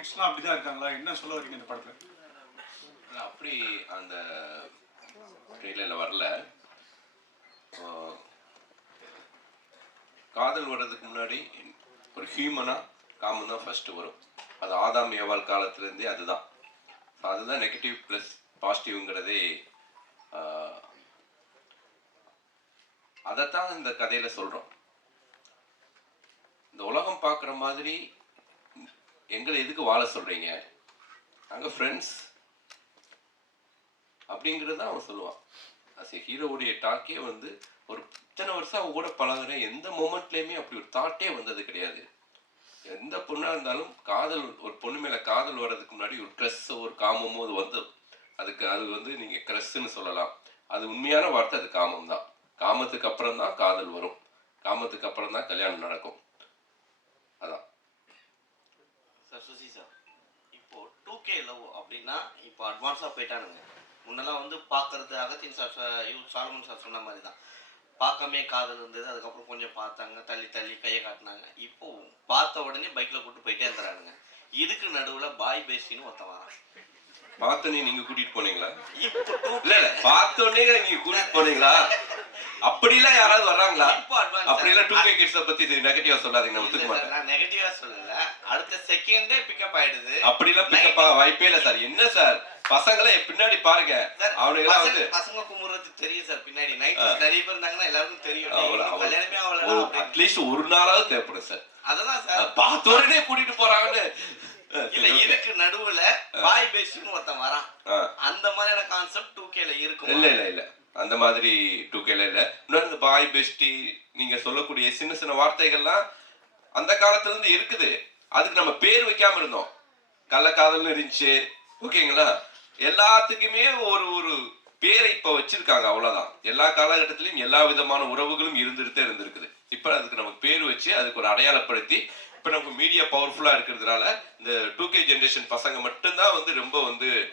கிட்ஸ்லாம் அப்படிதான் இருக்காங்களா? என்ன சொல்ல வரீங்க இந்த படத்துல? அப்படி அந்த ட்ரெயிலரில் வரல. காதல் வர்றதுக்கு முன்னாடி ஒரு ஹியூமனாக காமம் தான் ஃபஸ்ட்டு வரும். அது ஆதாம் ஏவாள் காலத்துலேருந்தே அதுதான். அதுதான் நெகட்டிவ் ப்ளஸ் பாசிட்டிவ்ங்கிறதே அதைத்தான் இந்த கதையில் சொல்கிறோம் இந்த உலகம் பார்க்குற மாதிரி எங்களை எதுக்கு வாழ சொல்றீங்க? நாங்கள் ஃப்ரெண்ட்ஸ் அப்படிங்கிறது தான் அவன் சொல்லுவான். அஸ் ஏ ஹீரோவுடைய டாக்கே வந்து ஒரு இத்தனை வருஷம் அவங்க கூட பழகுறேன் எந்த மூமெண்ட்லேயுமே அப்படி ஒரு தாட்டே வந்தது கிடையாது. எந்த பொண்ணாக இருந்தாலும் காதல் ஒரு பொண்ணு மேலே காதல் வர்றதுக்கு முன்னாடி ஒரு க்ரெஸ்ஸோ ஒரு காமமோ அது வந்து அதுக்கு அது வந்து நீங்கள் க்ரெஸ்ஸுன்னு சொல்லலாம். அது உண்மையான வார்த்தை அது காமம் தான் காமத்துக்கு அப்புறம் தான் காதல் வரும். காமத்துக்கு அப்புறம் தான் கல்யாணம் நடக்கும் அதான் சார் சுசி சார் இப்போ டூ கே லவ் அப்படின்னா இப்போ அட்வான்ஸாக போயிட்டானுங்க. முன்னெல்லாம் வந்து பார்க்கறது அகத்தின் சார் இவர் சாலமன் சார் சொன்ன மாதிரி தான் பார்க்காமே காதல் இருந்தது அதுக்கப்புறம் கொஞ்சம் பார்த்தாங்க தள்ளி தள்ளி கையை காட்டினாங்க. இப்போ பார்த்த உடனே பைக்கில் கூட்டு போயிட்டே இருந்துறானுங்க. இதுக்கு நடுவில் பாய் பேசின்னு ஒருத்தன் வரான். பார்த்தோன்னே நீங்கள் கூட்டிகிட்டு போனீங்களா? இல்ல பார்த்தோன்னே நீங்க கூட்டிட்டு போனீங்களா? அப்படிலாம் யாராவது வர்றாங்களா? அப்படிலாம் டூ கே கிட்ஸ பத்தி நெகட்டிவா சொல்லாதீங்க ஒத்துக்க மாட்டேன். நான் நெகட்டிவாக சொல்லல. அடுத்த செகண்டே பிக்கப் ஆயிடுது. அப்படிலாம் பிக்கப் ஆக வாய்ப்பே இல்ல சார். என்ன சார்? பசங்களை பின்னாடி பாருங்க. அவனுங்களாம் வந்து பசங்க குமுறது தெரியும் சார் பின்னாடி. நைட் நிறைய பேர் இருந்தாங்கன்னா எல்லாருக்கும் தெரியும். அவ்வளவு- அவ்வளவு. கல்யாணமே அப்படின்னு. அட்லீஸ்ட் ஒரு நாளாவது தேவைப்படும் சார். அததான் சார். பார்த்த உடனே கூட்டிட்டு போறாங்கன்னு. இல்ல இதுக்கு நடுவுல பாய் பேசின்னு ஒருத்தன் வரான். அந்த மாதிரியான கான்செப்ட் டூ கேல இருக்கும்? இல்ல இல்ல இல்ல. அந்த மாதிரி டூ கேல இல்ல. இன்னொரு பாய் பெஸ்டி நீங்க சொல்லக்கூடிய சின்ன சின்ன வார்த்தைகள்லாம் அந்த காலத்துல இருந்து இருக்குது. அதுக்கு நம்ம பேர் வைக்காம இருந்தோம். கள்ளக்காதல்னு இருந்துச்சு. ஓகேங்களா? எல்லாத்துக்குமே ஒரு ஒரு பேரை இப்ப வச்சிருக்காங்க. அவ்வளவுதான். எல்லா காலகட்டத்திலயும் எல்லா விதமான உறவுகளும் இருந்துட்டு இருந்திருக்குது. இப்ப அதுக்கு நமக்கு பேர் வச்சு அதுக்கு ஒரு அடையாளப்படுத்தி இப்ப நமக்கு மீடியா பவர்ஃபுல்லா இருக்கிறதுனால இந்த டூ கே ஜென்ரேஷன் பசங்க மட்டும்தான் வந்து ரொம்ப வந்து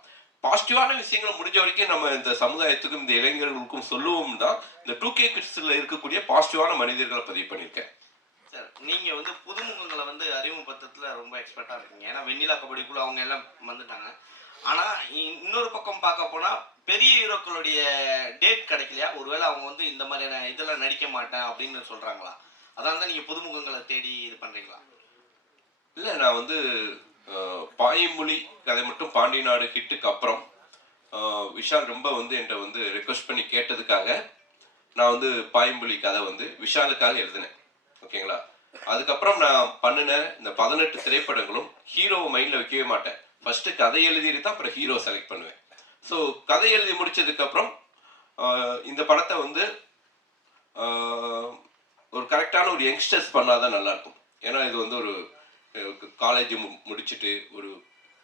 பாசிட்டிவான விஷயங்களை முடிஞ்ச வரைக்கும் நம்ம இந்த சமுதாயத்துக்கும் இந்த இளைஞர்களுக்கும் சொல்லுவோம் தான். இந்த டூ கே கிட்ஸ்ல இருக்கக்கூடிய பாசிட்டிவான மனிதர்களை பதிவு பண்ணியிருக்கேன். சார் நீங்க வந்து புதுமுகங்களை வந்து அறிமுகப்படுத்துறதுல ரொம்ப எக்ஸ்பர்ட்டா இருக்கீங்க. ஏன்னா வெண்ணிலா கபடிக்குள்ள அவங்க எல்லாம் வந்துட்டாங்க. ஆனா இ- இன்னொரு பக்கம் பார்க்க போனா பெரிய ஹீரோக்களுடைய டேட் கிடைக்கலையா? ஒருவேளை அவங்க வந்து இந்த மாதிரியான இதெல்லாம் நடிக்க மாட்டேன் அப்படின்னு சொல்றாங்களா? அதனால தான் நீங்க புதுமுகங்களை தேடி இது பண்றீங்களா? இல்லை நான் வந்து பாயமொழி கதை மட்டும் பாண்டி நாடு ஹிட்டுக்கு அப்புறம். விஷால் ரொம்ப வந்து என்கிட்ட வந்து ரெக்வஸ்ட் பண்ணி கேட்டதுக்காக நான் வந்து பாய்மொழி கதை வந்து விஷாலுக்காக எழுதினேன். ஓகேங்களா? அதுக்கப்புறம் நான் பண்ணின இந்த பதினெட்டு திரைப்படங்களும் ஹீரோவை மைண்டில் வைக்கவே மாட்டேன். ஃபஸ்ட்டு கதை எழுதிட்டு தான் அப்புறம் ஹீரோ செலக்ட் பண்ணுவேன். ஸோ கதை எழுதி முடிச்சதுக்கப்புறம் இந்த படத்தை வந்து ஒரு கரெக்டான ஒரு யங்ஸ்டர்ஸ் பண்ணாதான் தான் நல்லாயிருக்கும் ஏன்னா இது வந்து ஒரு காலேஜ் முடிச்சுட்டு ஒரு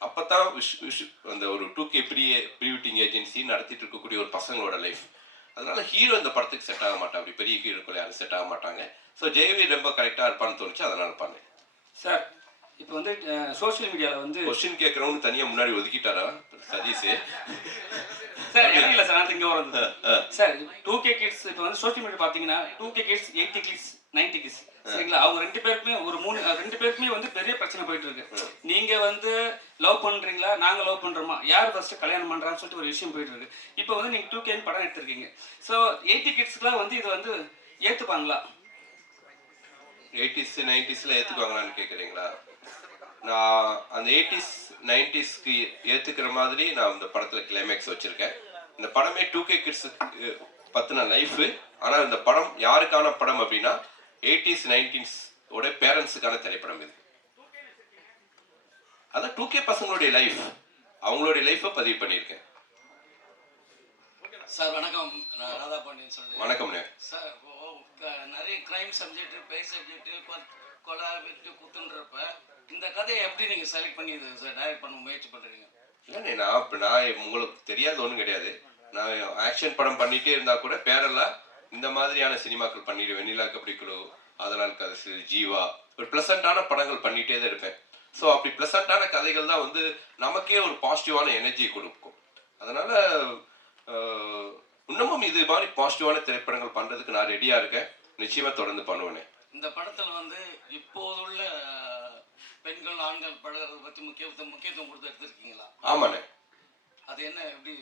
அப்பதான் விஷ் விஷ் அந்த ஒரு two K pre pre wedding agency நடத்திட்டு இருக்கக்கூடிய ஒரு பசங்களோட லைஃப் அதனால ஹீரோ இந்த படத்துக்கு செட் ஆக மாட்டான். அப்படி பெரிய ஹீரோக்கள் யாரும் செட் ஆக மாட்டாங்க. ஸோ ஜெயவி ரொம்ப கரெக்டாக இருப்பான்னு தோணுச்சு. அதனால பண்ணேன். சார் இப்போ வந்து சோஷியல் மீடியாவில் வந்து கொஸ்டின் கேட்குறவனு தனியாக முன்னாடி ஒதுக்கிட்டாரா? சதீஷ். சார் இல்லை சார் நான் இங்கே வரது சார் டூ கே கிட்ஸ் இப்போ வந்து சோஷியல் மீடியா பார்த்தீங்கன்னா two K kids eighty kids ninety kids சரிங்களா? அவங்க ரெண்டு பேருக்குமே ஒரு மூணு ரெண்டு பேருக்குமே வந்து பெரிய பிரச்சனை போயிட்டு இருக்கு நீங்க வந்து லவ் பண்றீங்களா? நாங்க லவ் பண்றோமா? யார் ஃபர்ஸ்ட் கல்யாணம் பண்றான்னு சொல்லிட்டு ஒரு விஷயம் போயிட்டு இருக்கு இப்போ வந்து நீங்க டூ கேன்னு படம் எடுத்திருக்கீங்க. ஸோ எயிட்டி கிட்ஸ்க்குலாம் வந்து இது வந்து ஏத்துப்பாங்களா? எயிட்டிஸ் நைன்டிஸ்ல ஏத்துக்குவாங்களான்னு கேக்குறீங்களா? நான் அந்த எயிட்டிஸ் நைன்டிஸ்க்கு ஏத்துக்கிற மாதிரி நான் இந்த படத்துல கிளைமேக்ஸ் வச்சிருக்கேன். இந்த படமே டூ கே கிட்ஸ் பத்தின லைஃப் ஆனா இந்த படம் யாருக்கான படம் அப்படின்னா எயிட்டிஸ் நைன்டீன்ஸ் ஓட பேரண்ட்ஸுக்கான திரைப்படம் இது. அதான் டூ கே பசங்களுடைய லைஃப் அவங்களுடைய லைஃப்பை பதிவு பண்ணியிருக்கேன். சார் வணக்கம். நான் ராதா பாண்டியன் சொல்றேன். வணக்கம்ண்ணே சார் நிறைய கிரைம் சப்ஜெக்ட் பேய் சப்ஜெக்ட் கொலை வெட்டு குத்துன்றப்ப இந்த கதையை எப்படி நீங்க செலக்ட் பண்ணி இது டைரக்ட் பண்ண முயற்சி பண்றீங்க. இல்லைண்ணே நான் இப்போ நான் உங்களுக்கு தெரியாத ஒன்றும் கிடையாது. நான் ஆக்ஷன் படம் பண்ணிட்டே இருந்தா கூட பேரெல்லாம் இந்த மாதிரியான சினிமாக்கள் பண்ணிடுவேன் வெண்ணிலா கபடி குழு அதனால் கதை ஜீவா ஒரு ப்ளசண்ட்டான படங்கள் பண்ணிட்டே தான் இருப்பேன். ஸோ அப்படி ப்ளசண்ட்டான கதைகள் தான் வந்து நமக்கே ஒரு பாசிட்டிவான எனர்ஜி கொடுக்கும். அதனால இன்னமும் இது மாதிரி பாசிட்டிவான திரைப்படங்கள் பண்றதுக்கு நான் ரெடியா இருக்கேன். நிச்சயமா தொடர்ந்து பண்ணுவேனே. இந்த படத்துல வந்து இப்போதுள்ள பெண்கள் ஆண்கள் பழகுறத பத்தி முக்கியத்துவம் முக்கியத்துவம் கொடுத்து எடுத்திருக்கீங்களா? ஆமாண்ணே. அது என்ன எப்படி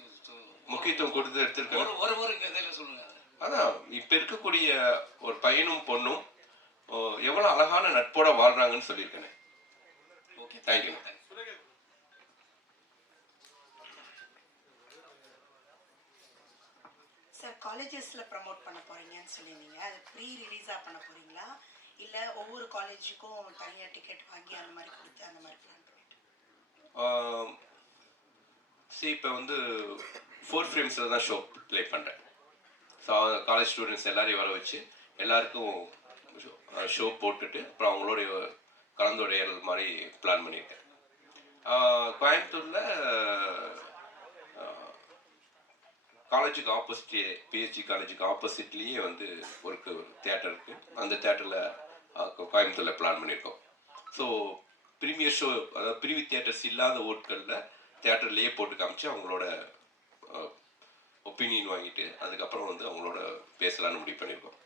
முக்கியத்துவம் கொடுத்து எடுத்திருக்கேன். ஒரு ஒரு கதையில சொல்லுங்க அதை. அதான் இப்ப இருக்கக்கூடிய ஒரு பையனும் பொண்ணும் ஓ, எவ்வளவு அழகான நட்போட வாழ்றாங்கன்னு சொல்லியிருக்கேனே. Okay you. சார் காலேஜஸில் ப்ரமோட் பண்ண போறீங்கன்னு சொல்லியிருந்தீங்க. அது ப்ரீ ரிலீஸாக பண்ண போறீங்களா? இல்லை ஒவ்வொரு காலேஜுக்கும் தனியாக டிக்கெட் வாங்கி அந்த மாதிரி கொடுத்து அந்த மாதிரி பிளான் பண்ணிட்டு? சரி இப்போ வந்து ஃபோர் ஃப்ரேம்ஸில் தான் ஷோ ப்ளே பண்ணுறேன் காலேஜ் ஸ்டூடெண்ட்ஸ் எல்லாரையும் வர வச்சு எல்லாருக்கும் ஷோ போட்டுட்டு அப்புறம் அவங்களோட கலந்துரையாடல் மாதிரி பிளான் பண்ணியிருக்கேன். கோயம்புத்தூரில் காலேஜுக்கு ஆப்போசிட் பிஹெச்சி காலேஜுக்கு ஆப்போசிட்லேயே வந்து ஒரு தேட்டர் இருக்குது அந்த தேட்டரில் கோயம்புத்தூரில் பிளான் பண்ணியிருக்கோம். ஸோ ப்ரீமியர் ஷோ அதாவது பிரிவி தேட்டர்ஸ் இல்லாத ஊர்களில் தேட்டர்லேயே போட்டு காமிச்சு அவங்களோட ஒப்பீனியன் வாங்கிட்டு அதுக்கப்புறம் வந்து அவங்களோட பேசலான்னு முடிவு பண்ணியிருக்கோம்.